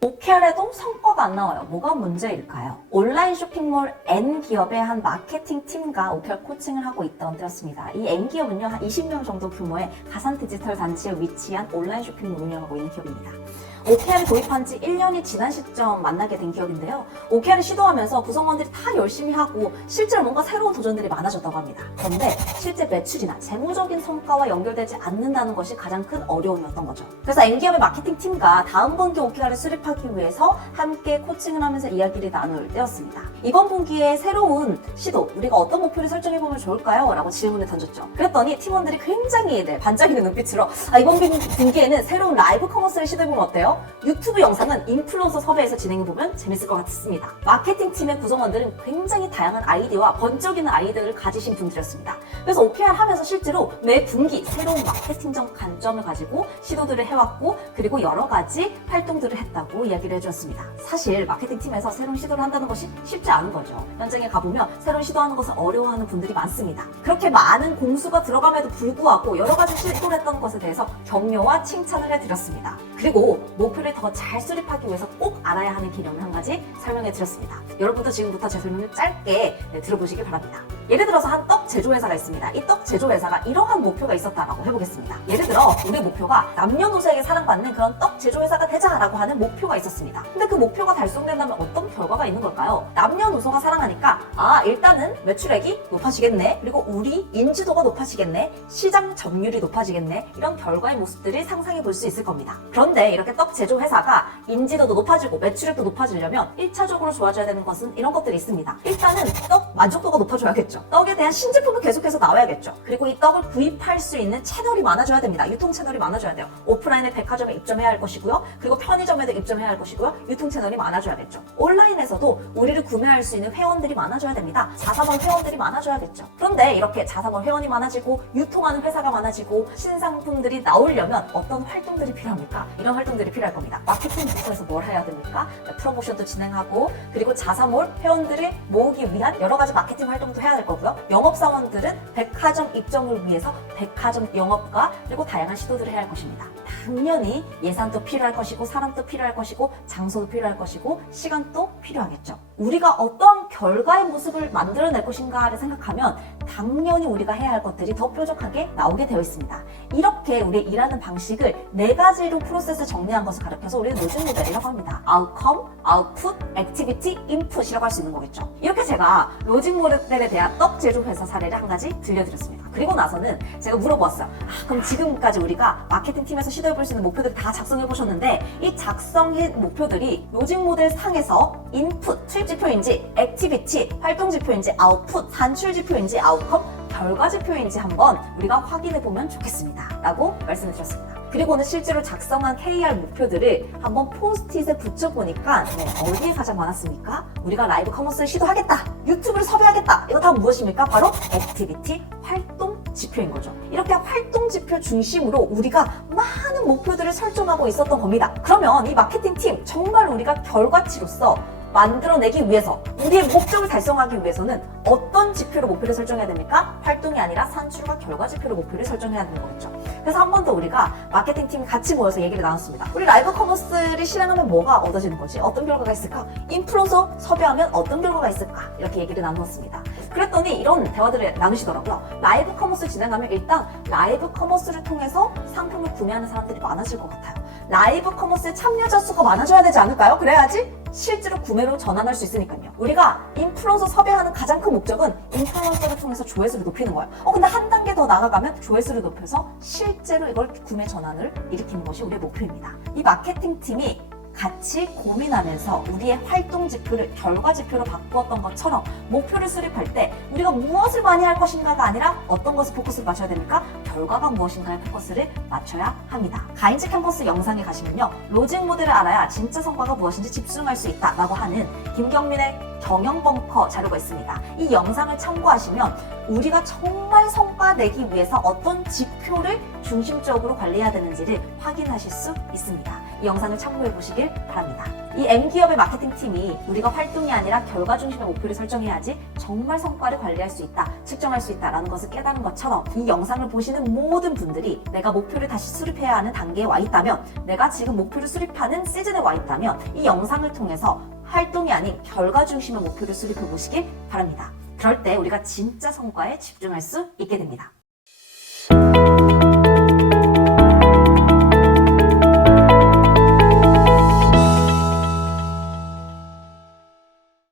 OKR에도 성과가 안 나와요. 뭐가 문제일까요? 온라인 쇼핑몰 N기업의 한 마케팅 팀과 OKR 코칭을 하고 있던 때였습니다. 이 N기업은요, 한 20명 정도 규모의 가상 디지털 단지에 위치한 온라인 쇼핑몰을 운영하고 있는 기업입니다. OKR을 도입한 지 1년이 지난 시점 만나게 된 기업인데요. OKR을 시도하면서 구성원들이 다 열심히 하고 실제로 뭔가 새로운 도전들이 많아졌다고 합니다. 그런데 실제 매출이나 재무적인 성과와 연결되지 않는다는 것이 가장 큰 어려움이었던 거죠. 그래서 N기업의 마케팅 팀과 다음 분기 OKR을 수립하기 위해서 함께 코칭을 하면서 이야기를 나눌 때였습니다. 이번 분기에 새로운 시도, 우리가 어떤 목표를 설정해보면 좋을까요? 라고 질문을 던졌죠. 그랬더니 팀원들이 굉장히 반짝이는 눈빛으로 이번 분기에는 새로운 라이브 커머스를 시도해보면 어때요? 유튜브 영상은 인플루언서 섭외해서 진행해보면 재밌을 것 같습니다. 마케팅 팀의 구성원들은 굉장히 다양한 아이디어와 번쩍이는 아이디어를 가지신 분들이었습니다. 그래서 OKR 하면서 실제로 매 분기 새로운 마케팅적 관점을 가지고 시도들을 해왔고, 그리고 여러 가지 활동들을 했다고 이야기를 해주었습니다. 사실 마케팅 팀에서 새로운 시도를 한다는 것이 쉽지 않은 거죠. 현장에 가보면 새로운 시도하는 것을 어려워하는 분들이 많습니다. 그렇게 많은 공수가 들어감에도 불구하고 여러 가지 시도를 했던 것에 대해서 격려와 칭찬을 해드렸습니다. 그리고 목표를 더 잘 수립하기 위해서 꼭 알아야 하는 개념을 한 가지 설명해 드렸습니다. 여러분도 지금부터 제 설명을 짧게 들어보시기 바랍니다. 예를 들어서 한 떡 제조회사가 있습니다. 이 떡 제조회사가 이러한 목표가 있었다라고 해보겠습니다. 예를 들어 우리 목표가 남녀노소에게 사랑받는 그런 떡 제조회사가 되자라고 하는 목표가 있었습니다. 근데 그 목표가 달성된다면 어떤 결과가 있는 걸까요? 남녀노소가 사랑하니까 일단은 매출액이 높아지겠네, 그리고 우리 인지도가 높아지겠네, 시장 점유율이 높아지겠네, 이런 결과의 모습들을 상상해 볼 수 있을 겁니다. 그런데 이렇게 떡 제조회사가 인지도도 높아지고 매출액도 높아지려면 1차적으로 좋아져야 되는 것은 이런 것들이 있습니다. 일단은 떡 만족도가 높아져야겠죠. 떡에 대한 신제품이 계속해서 나와야겠죠. 그리고 이 떡을 구입할 수 있는 채널이 많아져야 됩니다. 유통 채널이 많아져야 돼요. 오프라인의 백화점에 입점해야 할 것이고요. 그리고 편의점에도 입점해야 할 것이고요. 유통 채널이 많아져야겠죠. 온라인에서도 우리를 구매할 수 있는 회원들이 많아져야 됩니다. 자사몰 회원들이 많아져야겠죠. 그런데 이렇게 자사몰 회원이 많아지고 유통하는 회사가 많아지고 신상품들이 나오려면 어떤 활동들이 필요합니까? 이런 활동들이 필요할 겁니다. 마케팅 부서에서 뭘 해야 됩니까? 프로모션도 진행하고, 그리고 자사몰 회원들을 모으기 위한 여러 가지 마케팅 활동도 해야 될 거고요. 영업사원들은 백화점 입점을 위해서 백화점 영업과 그리고 다양한 시도들을 해야 할 것입니다. 당연히 예산도 필요할 것이고, 사람도 필요할 것이고, 장소도 필요할 것이고, 시간도 필요하겠죠. 우리가 어떤 결과의 모습을 만들어낼 것인가를 생각하면 당연히 우리가 해야 할 것들이 더 뾰족하게 나오게 되어 있습니다. 이렇게 우리 일하는 방식을 4가지로 프로세스 정리한 것을 가르쳐서 우리는 로직 모델이라고 합니다. Outcome, Output, Activity, Input이라고 할 수 있는 거겠죠. 이렇게 제가 로직 모델에 대한 떡 제조 회사 사례를 한 가지 들려드렸습니다. 그리고 나서는 제가 물어보았어요. 그럼 지금까지 우리가 마케팅 팀에서 시도해볼 수 있는 목표들을 다 작성해보셨는데, 이 작성한 목표들이 로직 모델 상에서 인풋, 투입지표인지, 액티비티, 활동지표인지, 아웃풋, 산출지표인지, 아웃컴, 결과지표인지 한번 우리가 확인해보면 좋겠습니다. 라고 말씀을 드렸습니다. 그리고는 실제로 작성한 KR 목표들을 한번 포스트잇에 붙여보니까 어디에 가장 많았습니까? 우리가 라이브 커머스를 시도하겠다, 유튜브를 섭외하겠다, 이거 다 무엇입니까? 바로 액티비티, 활동 지표인 거죠. 이렇게 활동 지표 중심으로 우리가 많은 목표들을 설정하고 있었던 겁니다. 그러면 이 마케팅 팀 정말 우리가 결과치로서 만들어내기 위해서, 우리의 목적을 달성하기 위해서는 어떤 지표로 목표를 설정해야 됩니까? 활동이 아니라 산출과 결과 지표로 목표를 설정해야 되는 거겠죠. 그래서 한 번 더 우리가 마케팅 팀이 같이 모여서 얘기를 나눴습니다. 우리 라이브 커머스를 실행하면 뭐가 얻어지는 거지? 어떤 결과가 있을까? 인플루언서 섭외하면 어떤 결과가 있을까? 이렇게 얘기를 나누었습니다. 그랬더니 이런 대화들을 나누시더라고요. 라이브 커머스 진행하면 일단 라이브 커머스를 통해서 상품을 구매하는 사람들이 많아질 것 같아요. 라이브 커머스에 참여자 수가 많아져야 되지 않을까요? 그래야지 실제로 구매로 전환할 수 있으니까요. 우리가 인플루언서 섭외하는 가장 큰 목적은 인플루언서를 통해서 조회수를 높이는 거예요. 근데 한 단계 더 나아가면 조회수를 높여서 실제로 이걸 구매 전환을 일으키는 것이 우리의 목표입니다. 이 마케팅 팀이 같이 고민하면서 우리의 활동 지표를 결과 지표로 바꾸었던 것처럼 목표를 수립할 때 우리가 무엇을 많이 할 것인가가 아니라 어떤 것을 포커스를 맞춰야 됩니까? 결과가 무엇인가에 포커스를 맞춰야 합니다. 가인즈 캠퍼스 영상에 가시면요, 로직 모델을 알아야 진짜 성과가 무엇인지 집중할 수 있다 라고 하는 김경민의 경영 벙커 자료가 있습니다. 이 영상을 참고하시면 우리가 정말 성과 내기 위해서 어떤 지표를 중심적으로 관리해야 되는지를 확인하실 수 있습니다. 이 영상을 참고해 보시길 바랍니다. 이 N기업의 마케팅 팀이 우리가 활동이 아니라 결과 중심의 목표를 설정해야지 정말 성과를 관리할 수 있다, 측정할 수 있다라는 것을 깨달은 것처럼 이 영상을 보시는 모든 분들이 내가 목표를 다시 수립해야 하는 단계에 와 있다면, 내가 지금 목표를 수립하는 시즌에 와 있다면 이 영상을 통해서 활동이 아닌 결과 중심의 목표를 수립해 보시길 바랍니다. 그럴 때 우리가 진짜 성과에 집중할 수 있게 됩니다.